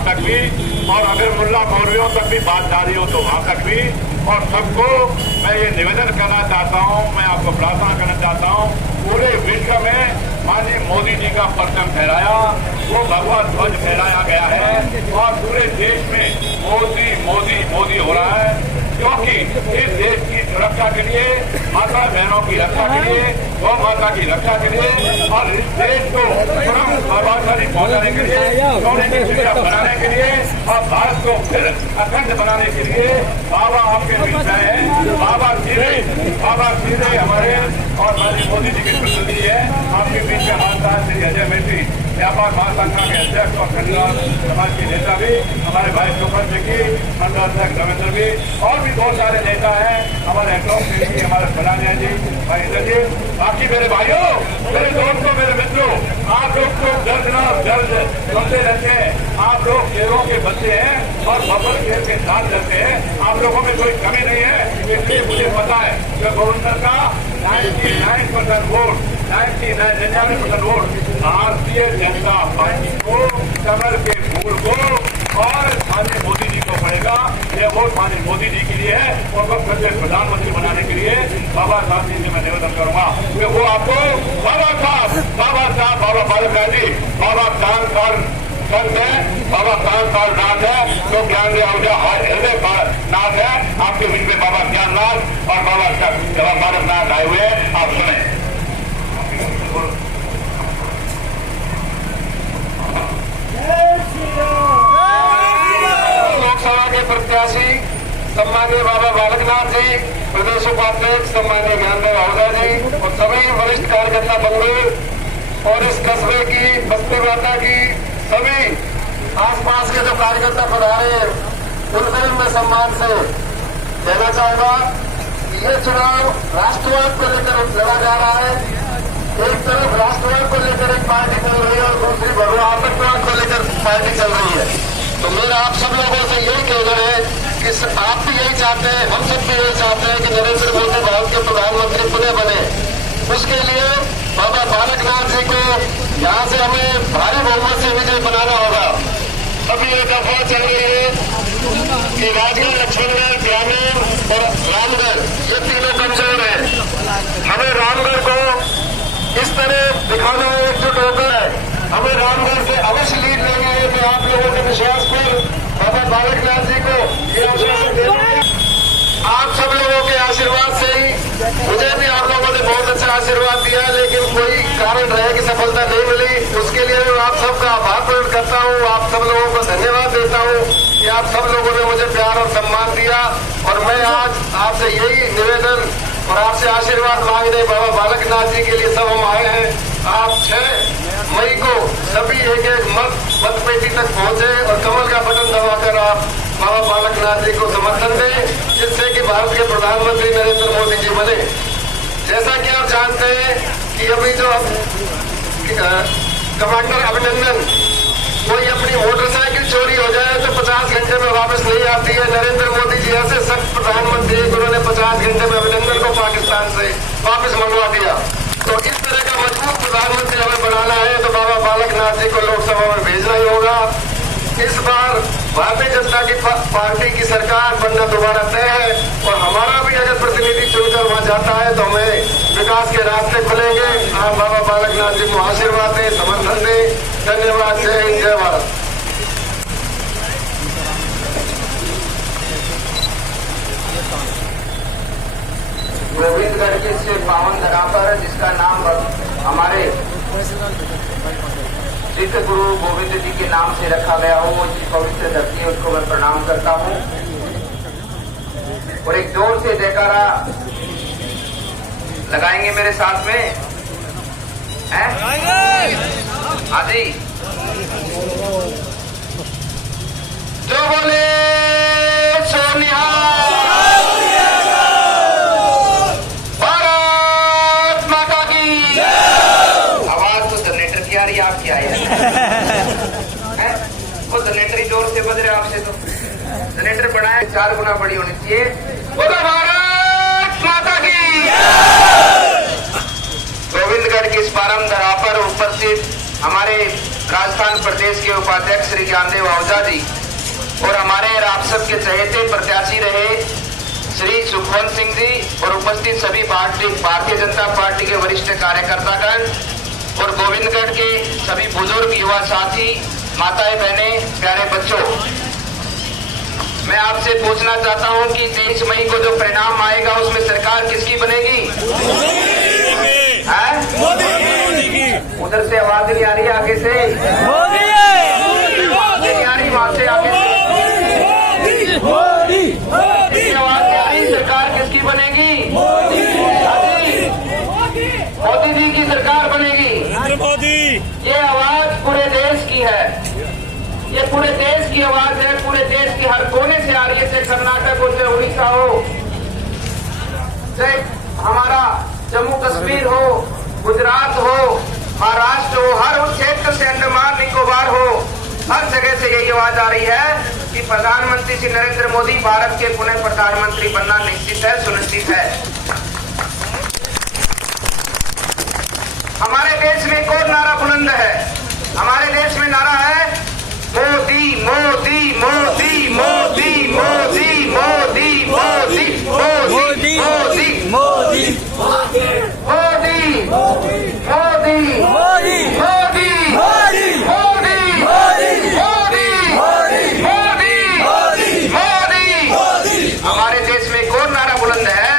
वहाँ तक भी, और अगर मुल्ला मौलवियों तक भी बात जा रही हो तो वहाँ तक भी। और सबको मैं ये निवेदन करना चाहता हूँ, मैं आपको प्रार्थना करना चाहता हूँ, पूरे विश्व में माननीय मोदी जी का परचम फहराया, वो भगवा ध्वज फहराया गया है और पूरे देश में मोदी मोदी मोदी हो रहा है, क्योंकि इस देश की सुरक्षा के लिए, माता बहनों की रक्षा के लिए, गौ माता की रक्षा के लिए और इस देश को सुरम बर्बादी पहुंचाने के लिए, सोने की चिड़िया बनाने के लिए और भारत को फिर अखंड बनाने के लिए बाबा आपके बीच आए हैं। बाबा सीधे हमारे और माननीय मोदी जी के प्रतिनिधि है। आपके बीच में हमारे साथ श्री अजय मेत्री, व्यापार महासंघ के अध्यक्ष और खंडलाल समाज के नेता भी, हमारे भाई सुपर जी, मंडल अध्यक्ष रविंद्र भी, और भी बहुत सारे नेता हैं, हमारे अशोक सिंह जी, हमारे फलानिया जी, भाई इंद्र जी। बाकी मेरे भाइयों, मेरे दोस्तों, मेरे मित्रों, आप लोग को दर्द सुनते रहते हैं। आप लोग शेरों के बच्चे हैं और बफर शेर के साथ रहते हैं। आप लोगों में कोई कमी नहीं है, इसलिए मुझे पता है कि गवर्नर का 99% vote, 99% vote Bharatiya Janata party को, कमल के फूल को और माननीय मोदी जी को पड़ेगा। यह वोट माननीय मोदी जी के लिए है और वह प्रधानमंत्री बनाने के लिए बाबा साहब जी से मैं निवेदन करूंगा कि वो आपको बाबा बालक नाथ जी, बाबा कान संत है, बाबा कान नाथ है, जो ज्ञान हृदय नाथ है। आपके बीच में बाबा ज्ञान नाथ और बाबा बालक नाथ आए हुए हैं, आप सुने। लोकसभा के प्रत्याशी सम्माननीय बाबा बालकनाथ जी, प्रदेश उपाध्यक्ष सम्माननीय ज्ञानदेव आहूजा जी और सभी वरिष्ठ कार्यकर्ता बंधु और इस कस्बे की, बस्ती माता की सभी आसपास के जो कार्यकर्ता पधारे, उनसे मैं सम्मान से कहना चाहूंगा कि ये चुनाव राष्ट्रवाद को लेकर लड़ा जा रहा है। एक तरफ राष्ट्रवाद को लेकर एक पार्टी चल रही है और दूसरी भगवा आतंकवाद को लेकर पार्टी चल रही है। तो मेरा आप सब लोगों से यही कहना है कि आप भी यही चाहते हैं, हम सब भी यही चाहते हैं कि नरेंद्र मोदी भारत के प्रधानमंत्री पुनः बने। उसके लिए बाबा बालकनाथ जी को यहाँ से हमें भारी बहुमत से विजय बनाना होगा। अभी एक अफवाह चल रही है कि राजगढ़, लक्ष्मणगढ़, ग्रामीण और रामगढ़ ये तीनों कमजोर है। हमें रामगढ़ को इस तरह दिखाना है, एकजुट होकर है। हमें रामगढ़ से अवश्य लीड लेना है। मैं आप लोगों के विश्वास पर बाबा बालकनाथ जी को ये आश्वासन दे रहा हूं। आप सब लोगों के आशीर्वाद से ही, मुझे भी आप लोगों ने बहुत अच्छा आशीर्वाद दिया, लेकिन कोई कारण रहे कि सफलता नहीं मिली, उसके लिए मैं आप सबका आभार प्रकट करता हूँ। आप सब लोगों को धन्यवाद देता हूँ कि आप सब लोगों ने मुझे प्यार और सम्मान दिया। और मैं आज आपसे यही निवेदन और आपसे आशीर्वाद मांगने बाबा बालकनाथ जी के लिए सब हम आए हैं। आप 6 मई को सभी एक मत पेटी तक पहुंचे और कमल का बटन दबाकर आप बाबा बालकनाथ जी को समर्थन दें, जिससे कि भारत के प्रधानमंत्री नरेंद्र मोदी जी बने। जैसा कि आप जानते हैं कि अभी जो कमांडर अभिनंदन, कोई अपनी मोटरसाइकिल चोरी हो जाए तो 50 घंटे में वापस नहीं आती है। नरेंद्र मोदी जी ऐसे सख्त प्रधानमंत्री, उन्होंने 50 घंटे में अभिनंदन को पाकिस्तान से वापस मंगवा दिया। तो इस तरह का मजबूत प्रधानमंत्री हमें बनाना है तो बाबा बालकनाथ जी को लोकसभा में भेजना ही होगा। इस बार भारतीय जनता की पार्टी की सरकार बनना दोबारा तय है और हमारा भी अगर प्रतिनिधि चुनकर वहां जाता है तो हमें विकास के रास्ते खुलेंगे। आप बाबा बालकनाथ जी को आशीर्वाद दें, समर्थन दें। धन्यवाद। जय हिंद, जय भारत। गोविंदगढ़ के से पावन धरा पर, जिसका नाम हमारे सिद्ध गुरु गोविंद जी के नाम से रखा गया हो, वो जिस पवित्र धरती है उसको मैं प्रणाम करता हूँ और एक जोर से जयकारा लगाएंगे मेरे साथ में, हैं? हाँ जी, जो बोले सोनिया आप क्या है? वो जनरेटर जोर से बज रहे आपसे, तो जनरेटर बढ़ाए 4 गुना बड़ी होनी चाहिए। वो तो भारत माता की। गोविंदगढ़ की इस परम धरा पर उपस्थित हमारे राजस्थान प्रदेश के उपाध्यक्ष श्री ज्ञानदेव आहूजा जी और हमारे आप सबके चहेते प्रत्याशी रहे श्री सुखवंत सिंह जी और उपस्थित सभी भारतीय जनता पार्टी के वरिष्ठ कार्यकर्तागण और गोविंदगढ़ के सभी बुजुर्ग युवा साथी, माताएं बहनें, प्यारे बच्चों, मैं आपसे पूछना चाहता हूं कि 23 मई को जो परिणाम आएगा उसमें सरकार किसकी बनेगी? उधर से आवाज नहीं आ रही, आगे से नहीं आ रही, वहां से आगे आवाज नहीं आ रही। सरकार किसकी बनेगी? मोदी जी की सरकार बनेगी। मोदी, ये आवाज पूरे देश की है, ये पूरे देश की आवाज है, पूरे देश की हर कोने से आ रही है, चाहे कर्नाटक हो, चाहे उड़ीसा हो, चाहे हमारा जम्मू कश्मीर हो, गुजरात हो, महाराष्ट्र हो, हर उस क्षेत्र से, अंडमान निकोबार हो, हर जगह से यही आवाज आ रही है कि प्रधानमंत्री श्री नरेंद्र मोदी भारत के पुनः प्रधानमंत्री बनना निश्चित है, सुनिश्चित है। हमारे देश में एक और नारा बुलंद है, हमारे देश में नारा है मोदी मोदी मोदी मोदी मोदी मोदी मोदी मोदी मोदी मोदी मोदी मोदी मोदी मोदी। हमारे देश में एक और नारा बुलंद है,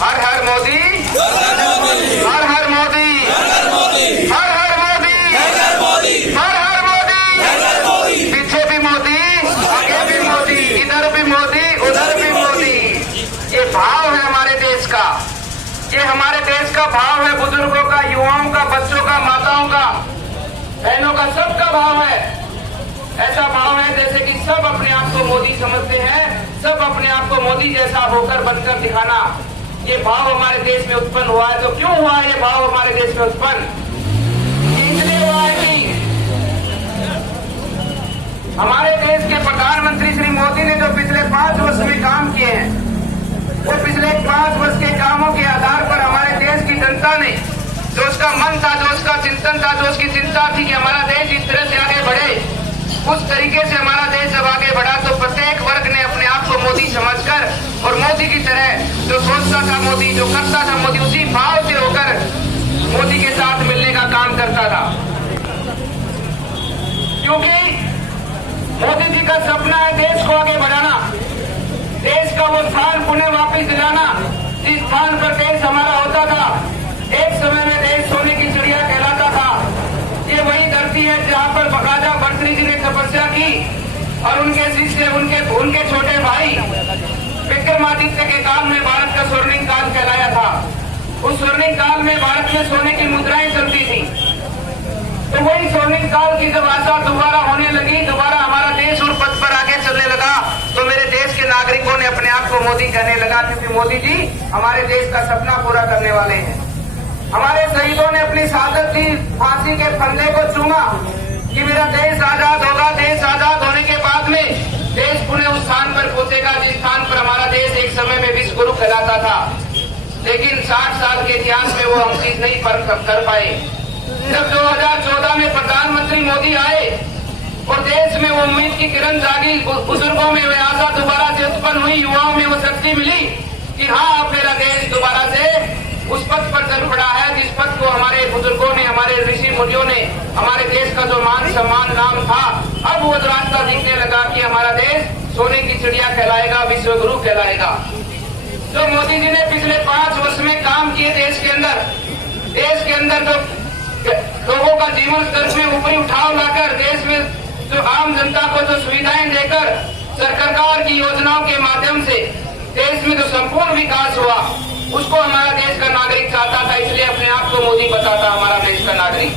हर हर मोदी, हर हर मोदी, हर हर मोदी, हर हर मोदी, पीछे भी मोदी, आगे भी मोदी, इधर भी मोदी, उधर भी मोदी। ये भाव है हमारे देश का, ये हमारे देश का भाव है, बुजुर्गों का, युवाओं का, बच्चों का, माताओं का, बहनों का, सबका भाव है। ऐसा भाव है जैसे कि सब अपने आप को मोदी समझते हैं, सब अपने आप को मोदी जैसा होकर बनकर दिखाना, ये भाव हमारे देश में उत्पन्न हुआ है। तो क्यों हुआ ये भाव हमारे देश में उत्पन्न? इसलिए हुआ है कि हमारे देश के प्रधानमंत्री श्री मोदी ने जो पिछले 5 वर्ष में काम किए हैं, वो पिछले 5 वर्ष के कामों के आधार पर हमारे देश की जनता ने, जो उसका मन था, जो उसका चिंतन था, जो उसकी चिंता थी कि हमारा देश इस तरह से आगे बढ़े, उस तरीके से हमारा देश जब आगे बढ़ा तो प्रत्येक वर्ग ने अपने आप को मोदी समझकर और मोदी की तरह जो सोचता था मोदी, जो करता था मोदी, उसी भाव से होकर मोदी के साथ मिलने का काम करता था। क्योंकि मोदी जी का सपना है देश को आगे बढ़ाना, देश का वो स्थान पुनः वापस दिलाना जिस स्थान पर देश हमारा होता था। एक समय में देश सोने की चिड़िया कहलाता था। ये वही धरती है जहाँ पर बकायदा भर्तृहरि जी ने तपस्या की और उनके शिष्य, उनके छोटे भाई विक्रमादित्य के काल में भारत का स्वर्णिम काल कहलाया था। उस स्वर्णिम काल में भारत में सोने की मुद्राएं चलती थी। तो वही स्वर्णिम काल की जब आशा दोबारा होने लगी, दोबारा हमारा देश उस पथ पर आगे चलने लगा, तो मेरे देश के नागरिकों ने अपने आप को मोदी कहने लगा, क्योंकि मोदी जी हमारे देश का सपना पूरा करने वाले हैं। हमारे शहीदों ने अपनी शहादत दी, फांसी के फंदे को चूमा कि मेरा देश आजाद होगा। देश आजाद होने के बाद में देश पुनः उस स्थान पर पहुंचेगा जिस स्थान पर हमारा देश एक समय में विश्व गुरु कहलाता था। लेकिन 60 साल के इतिहास में वो हम चीज नहीं कर पाए। जब 2014 में प्रधानमंत्री मोदी आए और देश में वो उम्मीद की किरण जागी, बुजुर्गों में वह आशा दोबारा से उत्पन्न हुई, युवाओं में वो शक्ति मिली कि हाँ, अब मेरा देश दोबारा से उस पथ पर चल पड़ा है जिस पथ को हमारे बुजुर्गों ने, हमारे ऋषि मुनियों ने, हमारे देश का जो मान सम्मान नाम था, अब वो रास्ता दिखने लगा कि हमारा देश सोने की चिड़िया कहलाएगा, विश्व गुरु कहलाएगा। तो मोदी जी ने पिछले 5 वर्ष में काम किए देश के अंदर जो लोगों का जीवन स्तर में ऊपरी उठाव लाकर, देश में जो आम जनता को जो सुविधाएं देकर, सरकार की योजनाओं के माध्यम से देश में जो संपूर्ण विकास हुआ, उसको हमारा देश का नागरिक चाहता था। इसलिए अपने आप को मोदी बताता हमारा देश का नागरिक।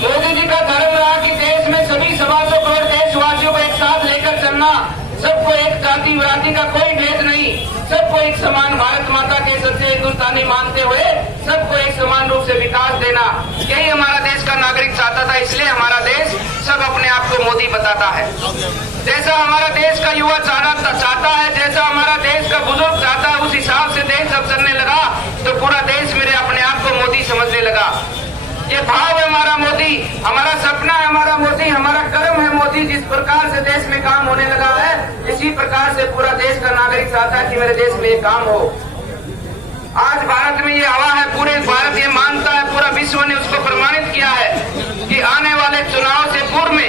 मोदी जी का धर्म रहा कि देश में सभी 125 करोड़ देशवासियों को एक साथ लेकर चलना, सबको एक जाति विराती का कोई भेद नहीं, सबको एक समान भारत माता के सच्चे हिंदुस्तानी मानते हुए सबको एक समान रूप से विकास देना, यही हमारा देश का नागरिक चाहता था। इसलिए हमारा देश सब अपने आप को मोदी बताता है। जैसा हमारा देश का युवा चाहता है, जैसा हमारा देश का बुजुर्ग चाहता है, उस हिसाब से देश अब चलने लगा तो पूरा देश मेरे अपने आप को मोदी समझने लगा। ये भाव है हमारा मोदी, हमारा सपना है हमारा मोदी, हमारा कर्म है मोदी। जिस प्रकार से देश में काम होने लगा है, इसी प्रकार से पूरा देश का नागरिक चाहता है कि मेरे देश में ये काम हो। आज भारत में ये हवा है, पूरे भारत ये मानता है, पूरा विश्व ने उसको प्रमाणित किया है कि आने वाले चुनाव से पूर्व में,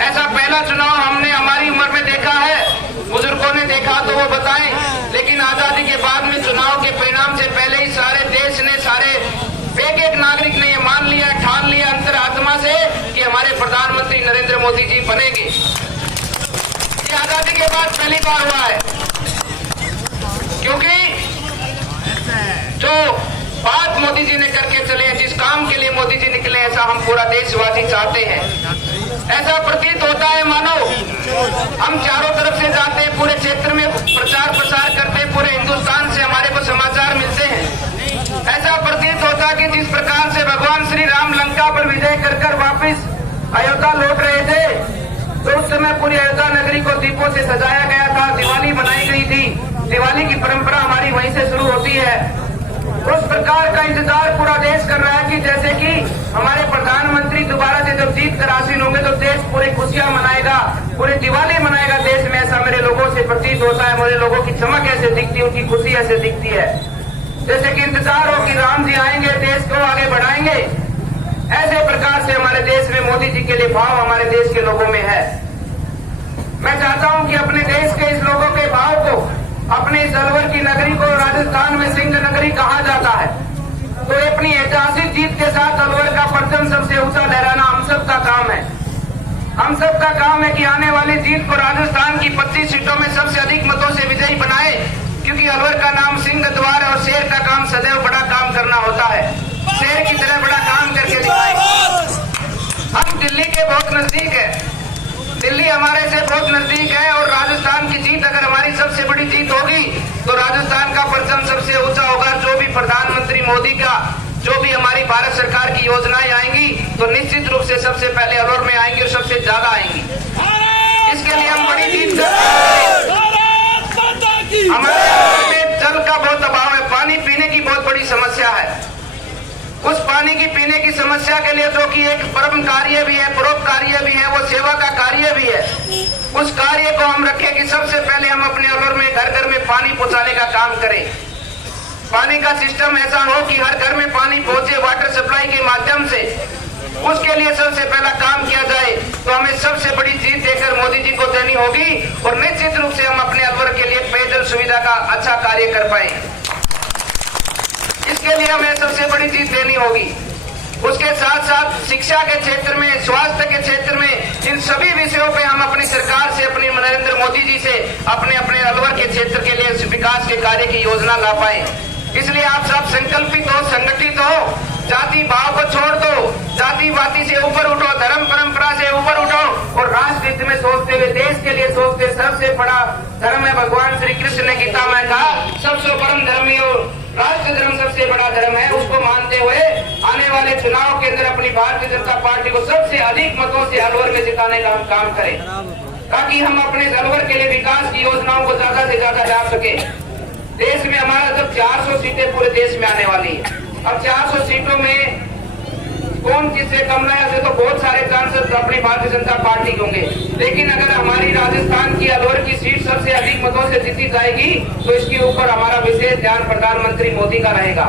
ऐसा पहला चुनाव हमने हमारी उम्र में देखा है, बुजुर्गों ने देखा तो वो बताएं, लेकिन आजादी के बाद में चुनाव के परिणाम से पहले ही सारे देश ने, सारे एक एक नागरिक ने ये मान लिया, ठान लिया अंतरात्मा से कि हमारे प्रधानमंत्री नरेंद्र मोदी जी बनेंगे। ये आजादी के बाद पहली बार हुआ है, क्योंकि जो बात मोदी जी ने करके चले, जिस काम के लिए मोदी जी निकले, ऐसा हम पूरा देशवासी चाहते हैं। ऐसा प्रतीत होता है मानो हम चारों तरफ से जाते हैं, पूरे क्षेत्र में प्रचार प्रसार करते हैं, पूरे हिंदुस्तान से हमारे को समाचार मिलते हैं। ऐसा प्रतीत होता कि जिस प्रकार से भगवान श्री राम लंका पर विजय कर वापिस अयोध्या लौट रहे थे, तो उस समय पूरी अयोध्या नगरी को दीपों से सजाया गया था, दिवाली बनाई गई थी। दिवाली की परंपरा हमारी वहीं से शुरू होती है। उस प्रकार का इंतजार पूरा देश कर रहा है कि जैसे कि हमारे प्रधानमंत्री दोबारा से जब जीत कर आसीन होंगे तो देश पूरी खुशियां मनाएगा, पूरी दिवाली मनाएगा देश में। ऐसा मेरे लोगों से प्रतीत होता है, मेरे लोगों की चमक ऐसे दिखती है, उनकी खुशी ऐसे दिखती है, जैसे कि इंतजार हो कि राम जी आएंगे, देश को आगे बढ़ाएंगे। ऐसे प्रकार से हमारे देश में मोदी जी के लिए भाव हमारे देश के लोगों में है। मैं चाहता हूं कि अपने देश के इस लोगों के भाव को, अपने इस अलवर की नगरी को राजस्थान में सिंह नगरी कहा जाता है, तो अपनी ऐतिहासिक जीत के साथ अलवर का परचम सबसे ऊंचा लहराना हम सब का काम है। हम सब का काम है कि आने वाली जीत को राजस्थान की 25 सीटों में सबसे अधिक मतों से विजयी बनाए, क्योंकि अलवर का नाम सिंह द्वार है और शेर का काम सदैव बड़ा काम करना होता है। शेर की तरह बड़ा काम करके दिखाएंगे। हम दिल्ली के बहुत नजदीक है, दिल्ली हमारे से बहुत नजदीक है, और राजस्थान की जीत अगर हमारी सबसे बड़ी जीत होगी तो राजस्थान का परचम सबसे ऊंचा होगा। जो भी प्रधानमंत्री मोदी का, जो भी हमारी भारत सरकार की योजनाएं आएंगी तो निश्चित रूप से सबसे पहले अलवर में आएंगी और सबसे ज्यादा आएंगी। इसके लिए हम बड़ी जीत हमारे अलवर में जल का बहुत अभाव है, पानी पीने की बहुत बड़ी समस्या है। उस पानी की पीने की समस्या के लिए, जो कि एक परम कार्य भी है, परोपकार्य भी है, वो सेवा का कार्य भी है, उस कार्य को हम रखें कि सबसे पहले हम अपने अलवर में घर घर में पानी पहुंचाने का काम करें। पानी का सिस्टम ऐसा हो कि हर घर में पानी पहुंचे वाटर सप्लाई के माध्यम से। उसके लिए सबसे पहला काम किया जाए तो हमें सबसे बड़ी जीत देकर मोदी जी को देनी होगी, और निश्चित रूप से हम अपने अलवर के लिए पेयजल सुविधा का अच्छा कार्य कर पाए। इसके लिए हमें सबसे बड़ी जीत देनी होगी। उसके साथ साथ शिक्षा के क्षेत्र में, स्वास्थ्य के क्षेत्र में, इन सभी विषयों पे हम अपनी सरकार से, अपनी नरेंद्र मोदी जी से अपने अपने अलवर के क्षेत्र के लिए विकास के कार्य की योजना ला पाए। इसलिए आप सब संकल्पित हो, संगठित हो, जाति भाव को छोड़ दो, जाति बाती से ऊपर उठो, धर्म परंपरा से ऊपर उठो और राष्ट्र हित में सोचते हुए, देश के लिए सोचते, सबसे बड़ा धर्म है, भगवान श्री कृष्ण ने गीता में कहा सबसे परम धर्म राष्ट्र धर्म सबसे बड़ा धर्म है। उसको मानते हुए आने वाले चुनाव के अंदर अपनी भारतीय जनता पार्टी को सबसे अधिक मतों से अलवर में जिताने का हम काम करें, ताकि हम अपने अलवर के लिए विकास की योजनाओं को ज्यादा से ज्यादा ला सके। देश में हमारा जब 400 सीटें पूरे देश में आने वाली है, अब 400 सीटों में कौन किससे कम रहा है, तो बहुत सारे सांसद अपनी भारतीय जनता पार्टी के होंगे, लेकिन अगर हमारी राजस्थान की अलवर की सीट सबसे अधिक मतों से जीती जाएगी तो इसके ऊपर हमारा विशेष ध्यान प्रधानमंत्री मोदी का रहेगा।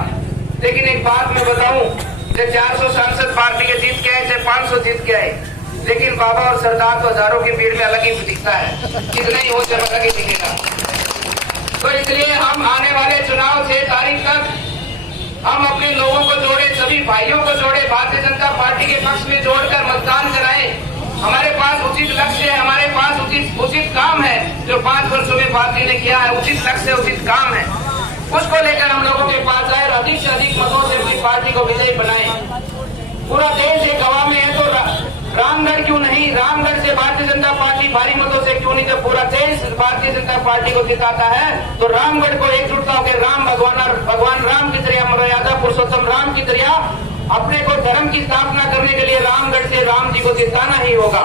लेकिन एक बात मैं बताऊं, 400 सांसद पार्टी के जीत के आए, चाहे 500 जीत के आए, लेकिन बाबा और सरदार तो हजारों की भीड़ में अलग ही दिखता है, कितना ही हो चाहे अलग ही दिखेगा। तो इसलिए हम आने वाले चुनाव 6 तारीख तक हम अपने लोगों को जोड़े, सभी भाइयों को जोड़े, भारतीय जनता पार्टी के पक्ष में जोड़कर मतदान कराएं। हमारे पास उचित लक्ष्य है, हमारे पास उचित काम है, जो 5 वर्षों में पार्टी ने किया है, उचित लक्ष्य, उचित काम है, उसको लेकर हम लोगों के पास आए, अधिक से अधिक मतों से अपनी पार्टी को विजयी बनाए। पूरा देश एक गवाह में है, तो रामगढ़ क्यों नहीं, रामगढ़ से भारतीय जनता पार्टी भारी मतों से क्यों नहीं, जब पूरा देश भारतीय जनता पार्टी को जिताता है तो रामगढ़ को एकजुटता होकर राम भगवान राम की तरह, मर्यादा पुरुषोत्तम राम की तरह अपने को धर्म की स्थापना करने के लिए रामगढ़ से राम जी को जिताना ही होगा।